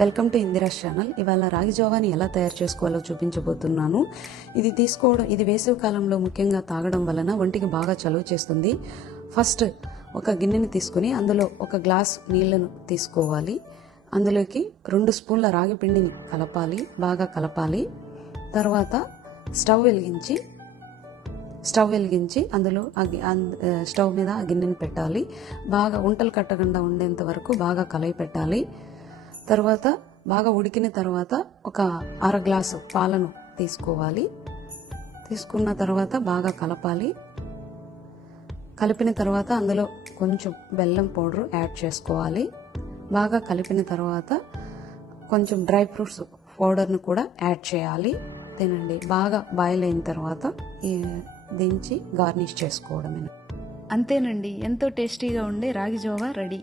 Welcome to Indira's channel. ఇవాళ రాగి జావాని ఎలా తయారు చేసుకోవాలో చూపించబోతున్నాను. ఇది వేసవి కాలంలో ముఖ్యంగా తాగడం వలన ఒంటికి బాగా చలువ చేస్తుంది. ఫస్ట్ ఒక గిన్నెని తీసుకుని అందులో ఒక గ్లాస్ నీళ్లను తీసుకోవాలి. అందులోకి 2 స్పూన్ల రాగి పిండిని బాగా కలపాలి. తర్వాత స్టవ్ వెలిగించి అందులో స్టవ్ మీద ఆ గిన్నెని పెట్టాలి. బాగా ఉంటలు కట్టకుండా ఉండేంత వరకు బాగా కలయి పెట్టాలి. తర్వాత బాగా ఉడికిన తర్వాత ఒక 1/2 గ్లాసు పాలను తీసుకోవాలి. తీసుకున్న తర్వాత బాగా కలపాలి. కలిపిన తర్వాత అందులో కొంచెం బెల్లం పౌడర్ యాడ్ చేసుకోవాలి. బాగా కలిపిన తర్వాత కొంచెం డ్రై ఫ్రూట్స్ పౌడర్ను కూడా యాడ్ చేయాలి. తినండి. బాగా బాయిల్ అయిన తర్వాత దించి గార్నిష్ చేసుకోవడమే. అంతేనండి, ఎంతో టేస్టీగా ఉండే రాగి జావా రెడీ.